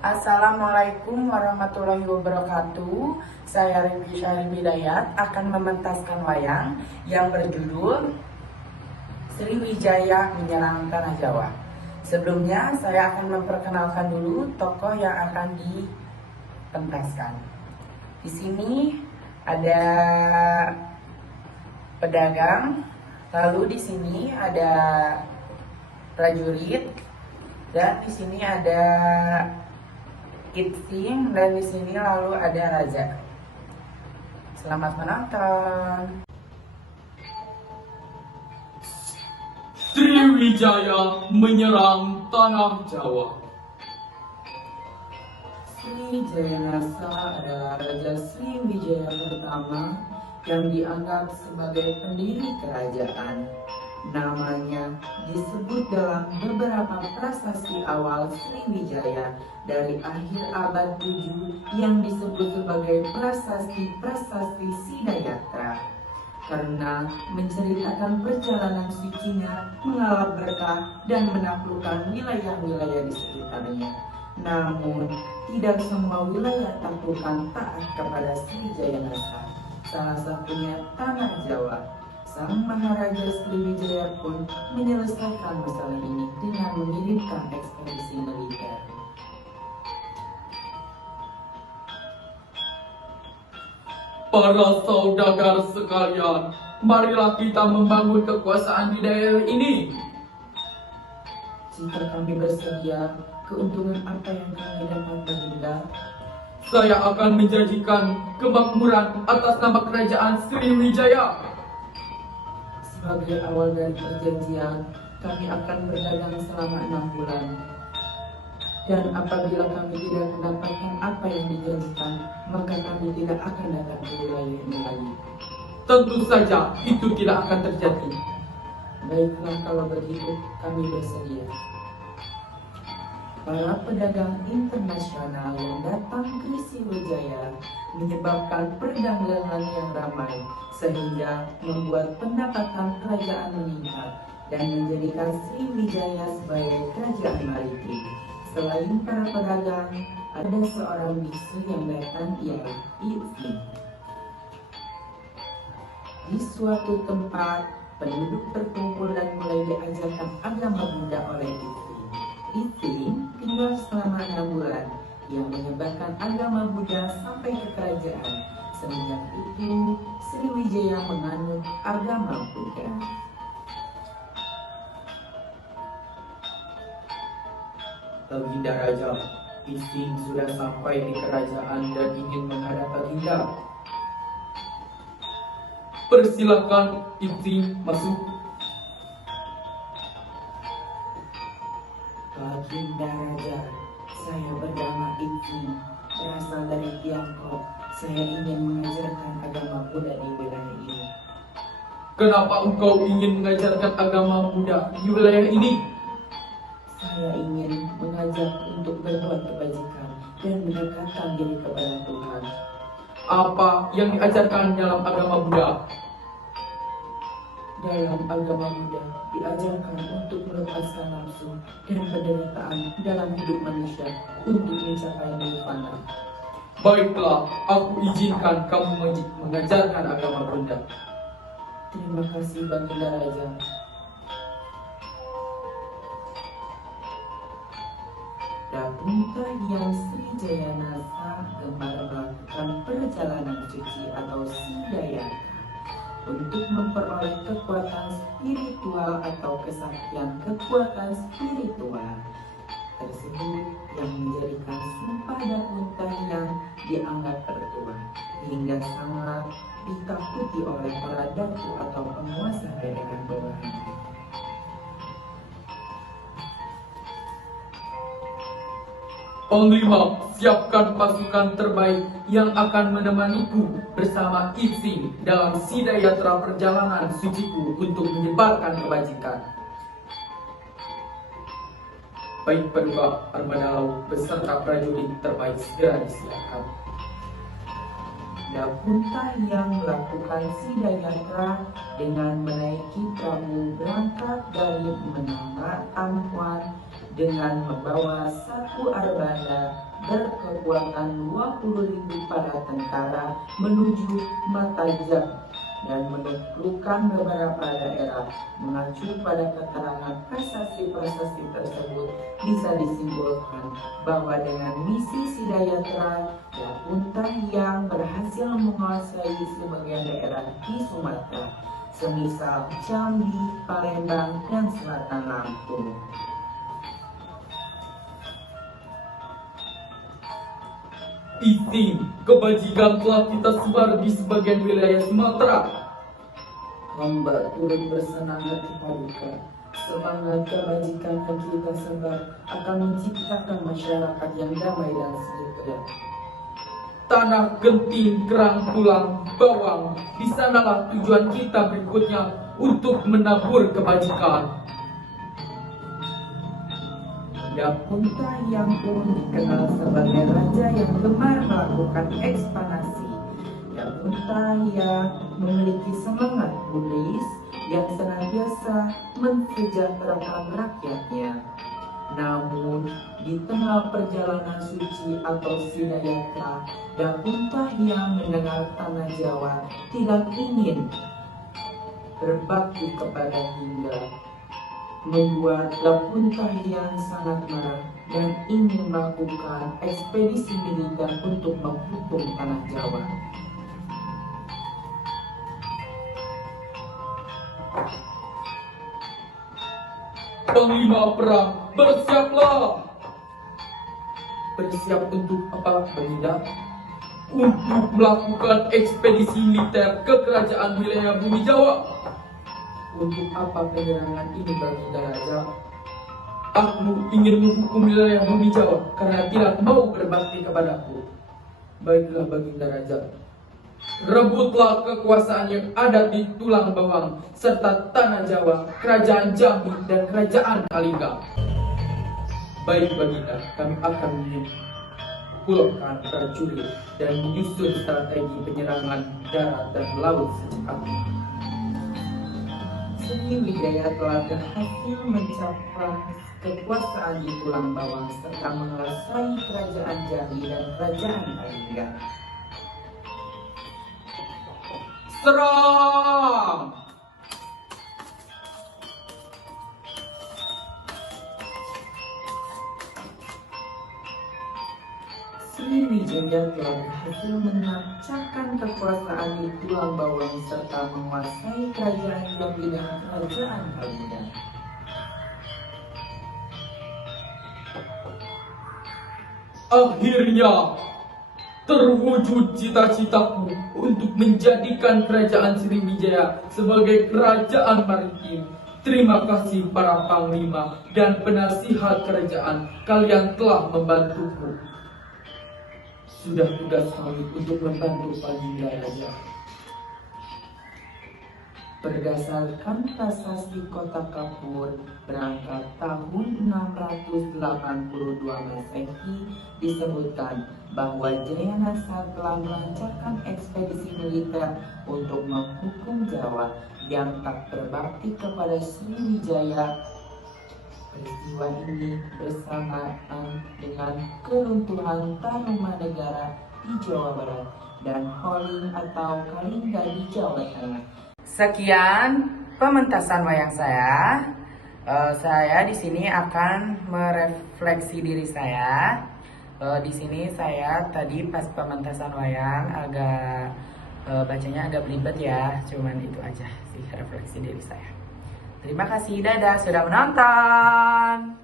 Assalamualaikum warahmatullahi wabarakatuh. Saya Rizky Syahri Bidayat akan mementaskan wayang yang berjudul Sriwijaya Menyerang Tanah Jawa. Sebelumnya saya akan memperkenalkan dulu tokoh yang akan dipentaskan. Di sini ada pedagang, lalu di sini ada prajurit, dan di sini ada Kitsing, dan di sini lalu ada raja. Selamat menonton. Sriwijaya menyerang tanah Jawa. Sriwijaya Nasa adalah Raja Sriwijaya pertama yang dianggap sebagai pendiri kerajaan. Namanya disebut dalam beberapa prasasti awal Sriwijaya dari akhir abad 7 yang disebut sebagai prasasti Sidayatra, karena menceritakan perjalanan sucinya, mengalap berkah, dan menaklukkan wilayah-wilayah di sekitarnya. Namun, tidak semua wilayah taklukan taat kepada Sriwijaya Nasa, salah satunya Tanah Jawa. Sang Maharaja Sriwijaya pun menyelesaikan masalah ini dengan mengirimkan ekspedisi militer. Para saudagar sekalian, marilah kita membangun kekuasaan di daerah ini. Jika kami bersedia, keuntungan apa yang kami dapat Baginda? Saya akan menjanjikan kemakmuran atas nama kerajaan Sriwijaya. Sebagai awal dari perjanjian, kami akan berdagang selama 6 bulan. Dan apabila kami tidak mendapatkan apa yang dijanjikan, maka kami tidak akan datang ke wilayah ini lagi. Tentu saja itu tidak akan terjadi. Baiklah, kalau begitu kami bersedia. Para pedagang internasional yang datang ke Sriwijaya menyebabkan perdagangan yang ramai, sehingga membuat pendapatan kerajaan meningkat dan menjadikan Sriwijaya sebagai kerajaan maritim. Selain para pedagang, ada seorang biksu yang datang, ialah Kitsing. Di suatu tempat, penduduk berkumpul dan mulai diajarkan agama Buddha oleh Kitsing. Kitsing tinggal selama 6 bulan yang menyebarkan agama Buddha sampai ke kerajaan. Semenjak itu, Sriwijaya menganut agama Buddha. Baginda Raja, Kitsing sudah sampai di kerajaan dan ingin menghadap Baginda. Persilakan Kitsing masuk. Baginda Raja, saya bernama Kitsing, berasal dari Tiongkok. Saya ingin mengajarkan agama Buddha di wilayah ini. Kenapa engkau ingin mengajarkan agama Buddha di wilayah ini? Saya ingin mengajak untuk berbuat kebajikan dan mendekatkan diri kepada Tuhan. Apa yang diajarkan dalam agama Buddha? Dalam agama Buddha diajarkan untuk melepaskan nafsu dan penderitaan dalam hidup manusia untuk mencapai nirvana. Baiklah, aku izinkan kamu mengajarkan agama Buddha. Terima kasih Baginda Raja. Dapunta yang Sriwijaya Nasa gemar melakukan perjalanan suci atau Sidayatra untuk memperoleh kekuatan spiritual atau kesaktian kekuatan spiritual tersebut yang menjadikan sumpah Dapunta yang dianggap tertua hingga sangat ditakuti oleh para datu atau penguasa daerah bawahan. Panglima, siapkan pasukan terbaik yang akan menemaniku bersama Kitsing dalam Sidayatra perjalanan suciku untuk menyebarkan kebajikan. Baik Paduka, armada laut beserta prajurit terbaik segera disiapkan. Dapunta yang melakukan Sidayatra dengan menaiki perahu berangkat dari Menara Ampuan dengan membawa satu armada berkekuatan 20.000 para tentara menuju Matajab dan menaklukkan beberapa daerah. Mengacu pada keterangan prasasti-prasasti tersebut, bisa disimpulkan bahwa dengan misi Sidayatra, Yapuntahyang berhasil menguasai sebagian daerah di Sumatera, semisal Jambi, Palembang, dan selatan Lampung. Isi kebajikan telah kita sebar di sebagian wilayah Sumatera. Hamba turut bersenang hati paduka. Semangat kebajikan yang kita sebar akan menciptakan masyarakat yang damai dan sejahtera. Tanah Genting, Kerang, Pulang, Bawang, di sanalah tujuan kita berikutnya untuk menabur kebajikan. Yapuntahyang pun dikenal sebagai raja yang gemar melakukan ekspansi. Yapuntahyang memiliki semangat Buddhis yang senantiasa mensejahterakan rakyatnya. Namun, di tengah perjalanan suci atau Sidayatra, Yapuntahyang mendengar tanah Jawa tidak ingin berbakti kepada Hingga, membuat Yapuntahyang sangat marah dan ingin melakukan ekspedisi militer untuk menghukum tanah Jawa. Panglima perang, bersiaplah. Bersiap untuk apa, Baginda? Untuk melakukan ekspedisi militer ke kerajaan wilayah Bumi Jawa. Untuk apa penyerangan ini, Baginda Raja? Aku ingin menghukum wilayah Bumi Jawa karena tidak mau berbakti kepadaku. Baiklah, Baginda Raja. Rebutlah kekuasaan yang ada di Tulang Bawang serta Tanah Jawa, Kerajaan Jambi, dan Kerajaan Kalingga. Baik, Baginda, kami akan mengumpulkan prajurit dan menyusun strategi penyerangan darat dan laut secepatnya. Sriwijaya telah berhasil mencapai kekuasaan di Tulang Bawang serta menguasai Kerajaan Jambi dan Kerajaan Kalingga. Serang! Sriwijaya telah berhasil menancapkan kekuasaan di Tulang Bawang serta menguasai Kerajaan Jambi dan Kerajaan Kalingga. Akhirnya terwujud cita-citaku untuk menjadikan Kerajaan Sriwijaya sebagai kerajaan maritim. Terima kasih para panglima dan penasihat kerajaan, kalian telah membantuku. Sudah tugas kami untuk membantu Baginda Raja. Berdasarkan prasasti Kota Kapur berangkat tahun 682 Masehi, disebutkan bahwa Jayanasa telah melancarkan ekspedisi militer untuk menghukum Jawa yang tak berbakti kepada Sriwijaya. Peristiwa ini bersamaan dengan keruntuhan Tarumanegara di Jawa Barat dan Holing atau Kalingga di Jawa Tengah. Sekian pementasan wayang saya. Saya di sini akan merefleksi diri saya. Di sini saya tadi pas pementasan wayang agak bacanya agak belibet ya. Cuman itu aja sih refleksi diri saya. Terima kasih, dadah sudah menonton.